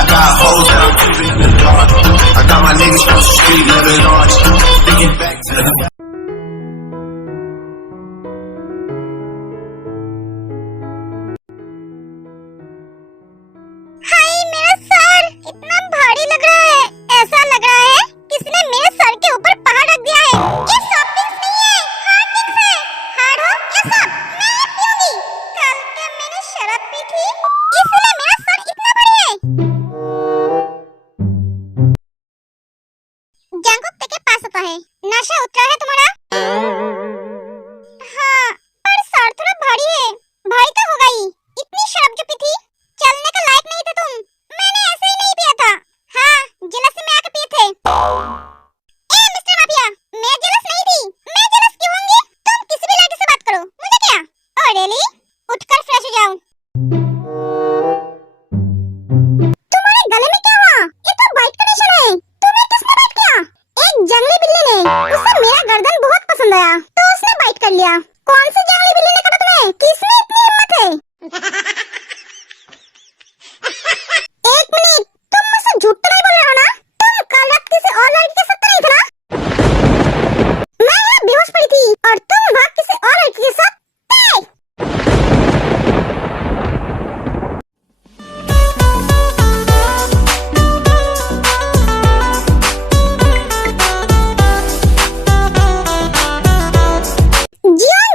I got hoes that I'm keeping in the dark. I got my niggas from the street living large. Thinking back to the नशा उतरा है तुम्हारा? हाँ, पर sir थोड़ा भारी है। भारी तो होगा ही। इतनी शराब जो पी थी, चलने का लायक नहीं थे तुम। मैंने ऐसे ही नहीं पिया था। हाँ, जेलसी में आके पिए थे। ए मिस्टर माफिया, मैं जेलस नहीं थी। मैं जेलस क्यों होंगी? तुम किसी भी लड़के से बात करो, मुझे क्या? Oh really? उठकर फ्रेश हो जाओ। तुम्हारे गले में क्या हुआ? ये तो बाइट का निशान है। तुम्हें किसने बाइट किया? एक जंगली बिल्ली ने। उसे मेरा गर्दन बहुत पसंद आया, तो उसने बाइट कर लिया। कौन सी जंगली बिल्ली ने काटा तुम्हें? किसने इतनी हिम्मत है? एक मिनट, तुम मुझसे झूठ तो नहीं बोल रहे हो ना? तुम कल रात किसी और लड़की के साथ नहीं थे ना? मैं यहाँ बेहोश पड़ी थी और तुम वहाँ किसी और लड़की के साथ थे।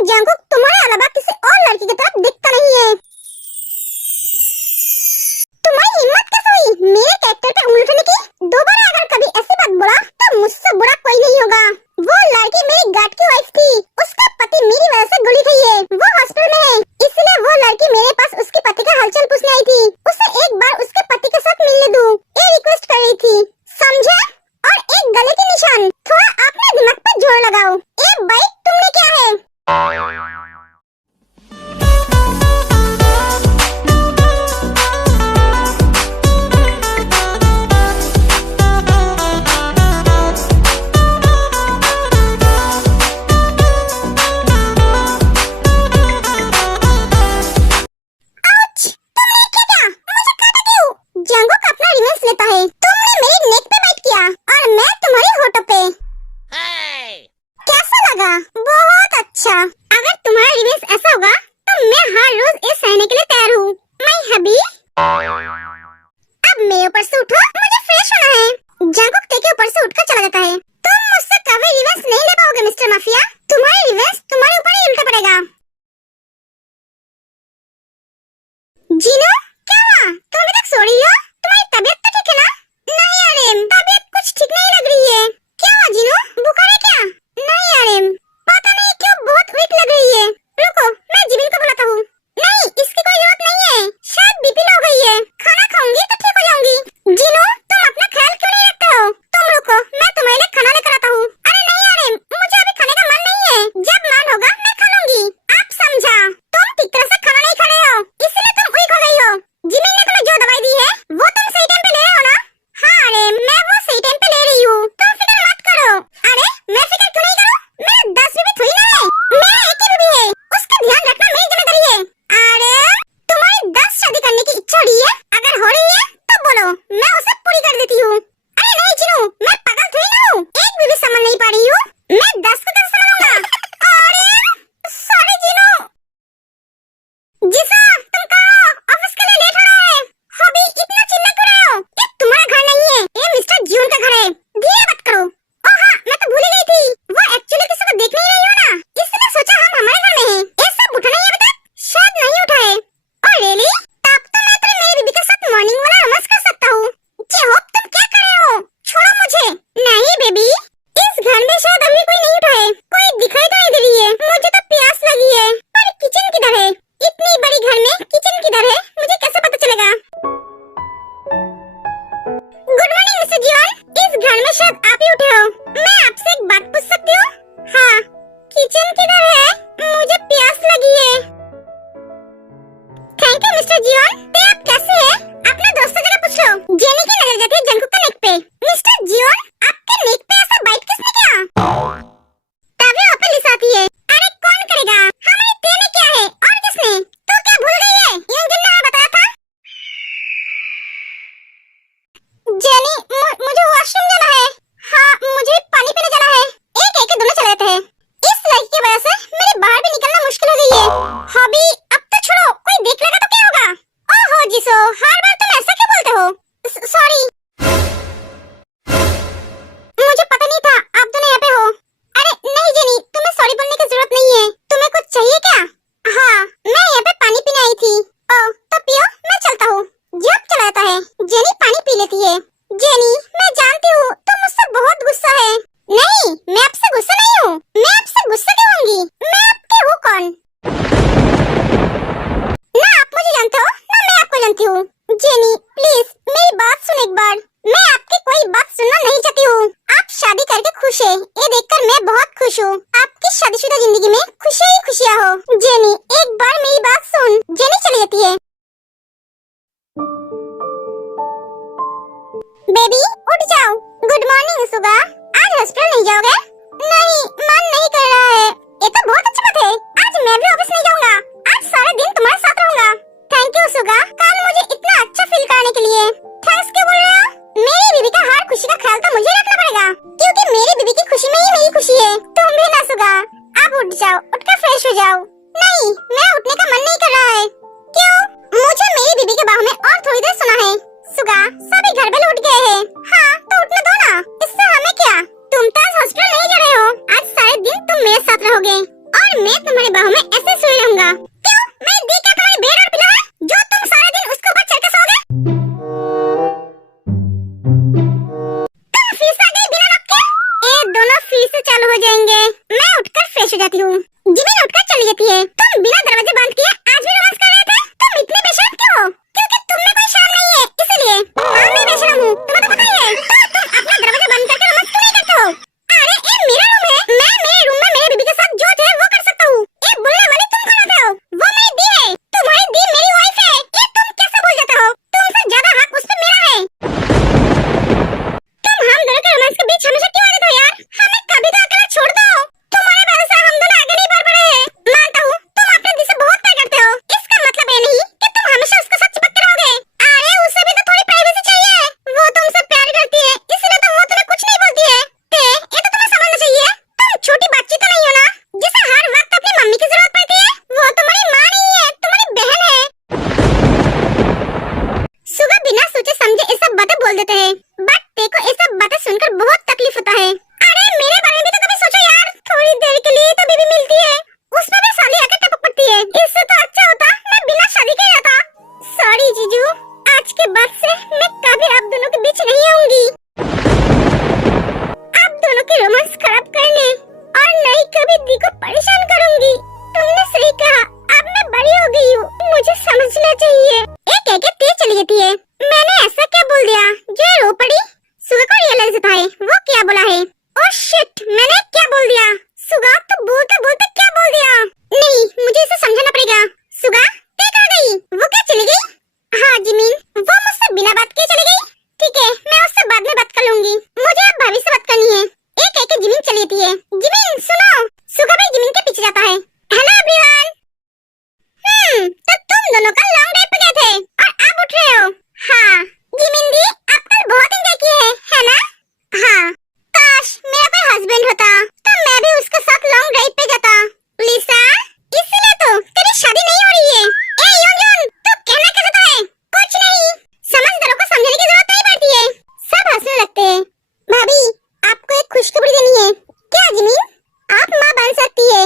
जंगकुक तुम्हारे अलावा किसी और लड़की की तरफ दिखता नहीं है। तुम्हारी हिम्मत कैसे हुई मेरे कैरेक्टर पे उंगली उठाने की? दोबारा अगर कभी ऐसी बात बोला तो मुझसे बुरा कोई नहीं होगा। वो लड़की मेरी गार्ड की वाइफ थी। उसका पति मेरी वजह से गोली खाई है। वो हॉस्पिटल में है, इसलिए वो लड़की मेरे पास उसके पति का हालचाल पूछने आई थी। उसे एक बार उसके पति के साथ मिलने दो, ये रिक्वेस्ट कर रही थी, समझे? और एक गले के निशान, थोड़ा अपने दिमाग पे जोर लगाओ। ये बाइक तुमने क्या है? जंगकुक अपना रिवेंज लेता है। तुमने मेरी नेक पे बाइट किया और मैं तुम्हारी होठों पे। कैसा लगा? बहुत अच्छा। अगर तुम्हारा रिवेंज ऐसा होगा तो मैं हर रोज ये सहने के लिए तैयार हूँ। मैं हबी, अब मेरे ऊपर से उठो, मुझे फ्रेश होना है। जंगकुक तेरे ऊपर से उठकर चला जाता है। तुम मुझसे कभी रिवेंज नहीं ले पाओगे मिस्टर माफिया। तुम्हारी रिवेंज तुम्हारे ऊपर ही उल्टा पड़ेगा। जीनो, क्या हुआ? तुम अभी तक सो रही हो? तुम्हारी तबीयत तो ठीक है ना? नहीं आर्यन, तबीयत कुछ ठीक नहीं लग रही है। क्या हुआ जीनो? बुखार है क्या? नहीं आर्यन, पता नहीं क्यों बहुत वीक लग रही है। रुको, मैं जिबिन को बुलाता हूँ। नहीं, इसकी कोई जरूरत नहीं है, शायद बीपी लो गई है। खाना खाऊंगी तो ठीक हो जाऊंगी। जीनो, तुम अपना ख्याल क्यों नहीं रखते हो? तुम रुको, मैं तुम्हारे लिए खाना लेकर आता हूँ। अरे नहीं आर्यन, मुझे अभी खाने का मन नहीं है। जब मन होगा मैं खा लूंगी। आप समझा? तुम ठीक तरह से खाना नहीं खा रहे हो, इसलिए तुम वीक हो गई हो। जिमिन ने तुम्हें जो दवाई दी है वो तुम सही टाइम पे ले रहे हो ना? हाँ अरे, मैं वो सही टाइम पे ले रही हूँ, तुम फिक्र खुश हूँ। आपकी शादीशुदा जिंदगी में खुशियाँ ही खुशियाँ हो। जेनी, एक बार मेरी बात सुन। जेनी चली जाती है। बेबी उठ जाओ। गुड मॉर्निंग सुगा। आज हॉस्पिटल नहीं जाओगे? नहीं, मन नहीं कर रहा है। ये तो बहुत अच्छी बात है। आज मैं भी ऑफिस नहीं जाऊंगा। आज सारा दिन तुम्हारे साथ रहूंगा। थैंक यू सुगा, कल मुझे इतना अच्छा फील कराने के लिए। थैंक्स क्यों बोल रहे हो? मेरी बीबी का हर खुशी का ख्याल तो मुझे रखना पड़ेगा, क्योंकि मेरी बीबी की खुशी में ही मेरी खुशी है। तुम भी ना सुगा। आप उठ जाओ, उठकर फ्रेश हो जाओ। नहीं, मैं उठने का मन नहीं कर रहा है। क्यों? मुझे मेरी बीबी के बाहों में और थोड़ी देर सोना है। सुगा, सभी घर वाले उठ गए हैं। हाँ, तो उठने दो ना, इससे हमें क्या। तुम तो आज हॉस्पिटल नहीं जा रहे हो। आज सारे दिन तुम मेरे साथ रहोगे और मैं तुम्हारे बाहों में ऐसे सोए रहूंगा। क्यों? मैं दी क्या तुम्हारी बेड और पिलो है, जो तुम सारा दिन उसके ऊपर चढ़ के सोओगे? तुम फिर से आ गई बिना नॉक के। ये दोनों फिर से चालू हो जाएंगे। मैं उठकर फ्रेश हो जाती हूँ। जिमिन उठकर चली जाती है। तुम बिना दरवाजे बंद किए आज भी रोमांस कर रहे थे। तुम इतने बेशर्म क्यों हो? क्योंकि तुम में कोई शर्म नहीं है, इसलिए। हाँ, मैं बेशर्म हूँ, तुम्हें तो पता ही है। तो तुम अपना दरवाजा बंद करके रोमांस क्यों नहीं करते हो? अरे ये मेरा रूम है। मैं मेरे रूम में मेरी बीबी के साथ जो चाहे वो कर सकता हूँ। ये बोलने वाली तुम कौन होते हो? वो मेरी दी है। तुम्हारी दी मेरी वाइफ है। ये तुम कैसे भूल जाते हो? तुमसे ज्यादा हक उस पे मेरा है। तुम हम दोनों के रोमांस के बीच हमेशा क्यों आ रहे हो यार? हमें कभी तो अकेला छोड़ दो। तुम्हारे वजह से हम दोनों आगे नहीं बढ़ पा रहे हैं। मानता हूँ तुम अपने दिल से बहुत प्यार करते हो। इसका मतलब ये नहीं कि तुम हमेशा उसके साथ चिपक के रहोगे। अरे उसे भी तो थोड़ी प्राइवेसी चाहिए। वो तुमसे प्यार करती है, इसलिए तो वो तुम्हें कुछ नहीं बोलती है। ये तो तुम्हें समझना चाहिए। तुम छोटी बच्ची तो नहीं हो ना, जिसे हर वक्त अपनी मम्मी की जरूरत पड़ती है। वो तुम्हारी माँ नहीं है, तुम्हारी बहन है। सुगा बिना सोचे समझे ये सब बातें बोल देते हैं, बट देखो ये सब बातें सुनकर बहुत तकलीफ होता है। अरे मेरे बारे में भी तो कभी सोचो यार। थोड़ी देर के लिए तो बीबी मिलती है, उसमें भी साली आकर टपक पड़ती है। इससे तो अच्छा होता मैं बिना शादी के रहता। सॉरी जीजू, आज के बाद से मैं कभी आप दोनों के बीच नहीं आऊंगी। आप दोनों के रोमांस खराब करने और नहीं कभी दी को परेशान करूंगी। तुमने सही कहा, अब मैं बड़ी हो गई हूँ, मुझे समझना चाहिए। एक कह के तेज चली जाती है। मैंने ऐसा क्या बोल दिया जो रो पड़ी? सुगा को रियलाइज होता है वो क्या बोला है। ओह शिट, मैंने क्या बोल दिया? सुगा तो बोलते बोलते क्या बोल दिया? नहीं, मुझे इसे समझाना पड़ेगा। सुगा, ते कहाँ गई? वो क्या चली गई? हाँ जिमिन, वो मुझसे बिना बात किए चली गई। ठीक है, मैं उससे बाद में बात कर लूंगी। मुझे अब भाभी से बात करनी है। एक कह के जिमिन चली जाती है। जिमिन सुनो। सुगा भाई जिमिन के पीछे जाता है। Hello everyone. तो तुम दोनों कल लॉन्ग ड्राइव पे गए थे और अब उठ रहे हो? हाँ जिमिन दी, आप कल बहुत एंजॉय किए है ना? हाँ, काश मेरा कोई हस्बैंड होता तो मैं भी उसके साथ लॉन्ग ड्राइव पे जाता। लिसा, इसलिए तो तेरी शादी नहीं हो रही है। ए योंजन, तू कहना क्या चाहता है? कुछ नहीं, समझदारों को समझने की जरूरत नहीं पड़ती है। सब हंसने लगते हैं। भाभी, आपको एक खुशखबरी देनी है। क्या जिमिन? आप माँ बन सकती है।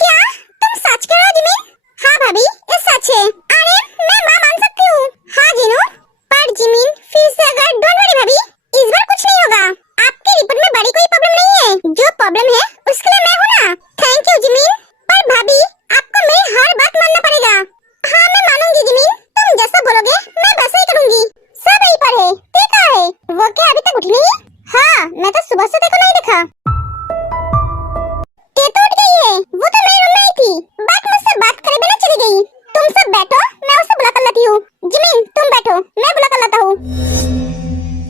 क्या तुम सच कह रहे हो जिमिन? हाँ भाभी, ये सच है। अरे मैं माँ मान सकती हूँ। हाँ जिनू, पर जिमिन फिर से अगर डोंट वरी भाभी, इस बार कुछ नहीं होगा। आपके रिपोर्ट में बड़ी कोई प्रॉब्लम नहीं है। जो प्रॉब्लम है उसके लिए मैं हूँ ना। थैंक यू जिमिन, पर भाभी आपको मेरी हर बात मानना पड़ेगा। हाँ मैं मानूंगी जिमिन, तुम जैसा बोलोगे मैं वैसा ही करूंगी। सब यही पर है। ते कहाँ है? वो क्या अभी तक उठी नहीं? हाँ, मैं तो सुबह से देखो नहीं देखा। ते तो उठ गई है, वो तो मेरे रूम में ही थी, बट मुझसे बात करे बिना चली गई। तुम सब बैठो, मैं उसे बुला कर लाती हूँ। जिमिन तुम बैठो, मैं बुला कर लाता हूँ।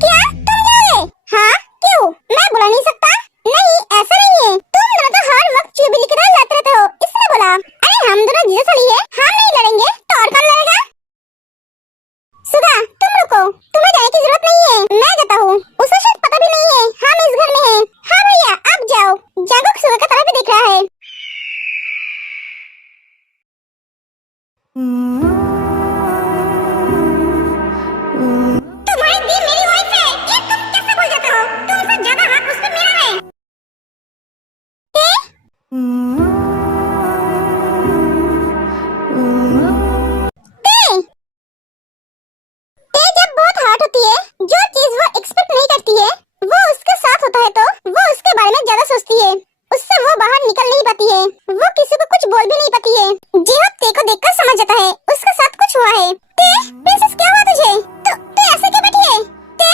क्या तुम जाओगे? हाँ क्यों? मैं बुला नहीं सकता? नहीं ऐसा नहीं है, तुम दोनों तो हर वक्त चुड़बुली की तरह लड़ते रहते हो, इसलिए बोला। अरे हम दोनों जीजा साली है, हम नहीं लड़ेंगे तो और कौन लड़ेगा? सुगा तुम रुको, तुम्हें जाने की जरूरत नहीं है, मैं जाता हूँ। उसे शायद पता भी नहीं है हम इस घर में हैं। हाँ भैया अब जाओ। जागो, सुगा का तरफ भी देख रहा है। तुम्हारी दी मेरी वाइफ है, ये तुम कैसे भूल जाते हो? तुमसे ज्यादा हक उस पे मेरा है। ते जब बहुत हर्ट होती है, जो चीज वो एक्सपेक्ट नहीं करती है वो उसके साथ होता है तो वो उसके बारे में ज्यादा सोचती है। उससे वो बाहर निकल नहीं पाती है, वो किसी को कुछ बोल भी नहीं पाती है। जेहब ते को देखकर समझ जाता है उसके साथ कुछ हुआ है। ते, प्रिंसेस क्या हुआ तुझे? तो ऐसे क्यों बैठी है? ते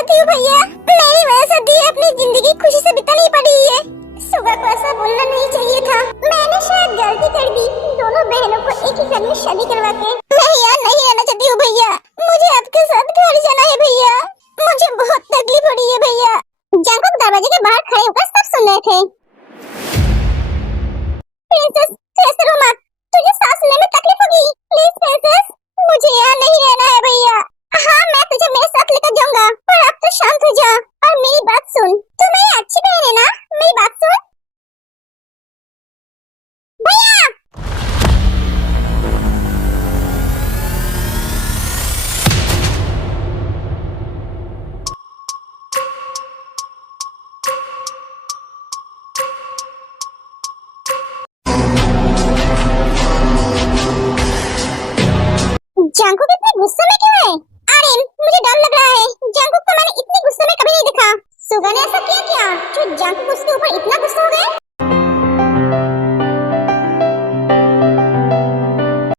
चाहती हूँ भैया, मेरी वजह से दी अपनी जिंदगी खुशी से बिता नहीं पड़ी है। सुगा को ऐसा बोलना नहीं चाहिए था, मैंने शायद गलती कर दी दोनों बहनों को एक ही घर में शादी करवा के। मैं यहाँ नहीं रहना चाहती हूँ भैया, मुझे आपके साथ घर जाना है भैया, मुझे बहुत तकलीफ हो रही है भैया। जंकुक दरवाजे के बाहर खड़े होकर सब सुन रहे थे। प्रिंसेस कैसे रो मत, तुझे सांस लेने में तकलीफ होगी, प्लीज प्रिंसेस, मुझे यहाँ नहीं रहना है भैया। हाँ मैं तुझे मेरे साथ लेकर जाऊंगा, पर अब तो शांत हो जा और मेरी बात सुन। तू मेरी अच्छी बहन है ना, मेरी बात सुन भैया। जंकुक इतने गुस्से में क्यों है? आर्यन मुझे डर लग रहा है, जंकुक को मैंने इतने गुस्से में कभी नहीं देखा। सुगा ने ऐसा क्या किया जो जंकुक उसके ऊपर इतना गुस्सा हो गया?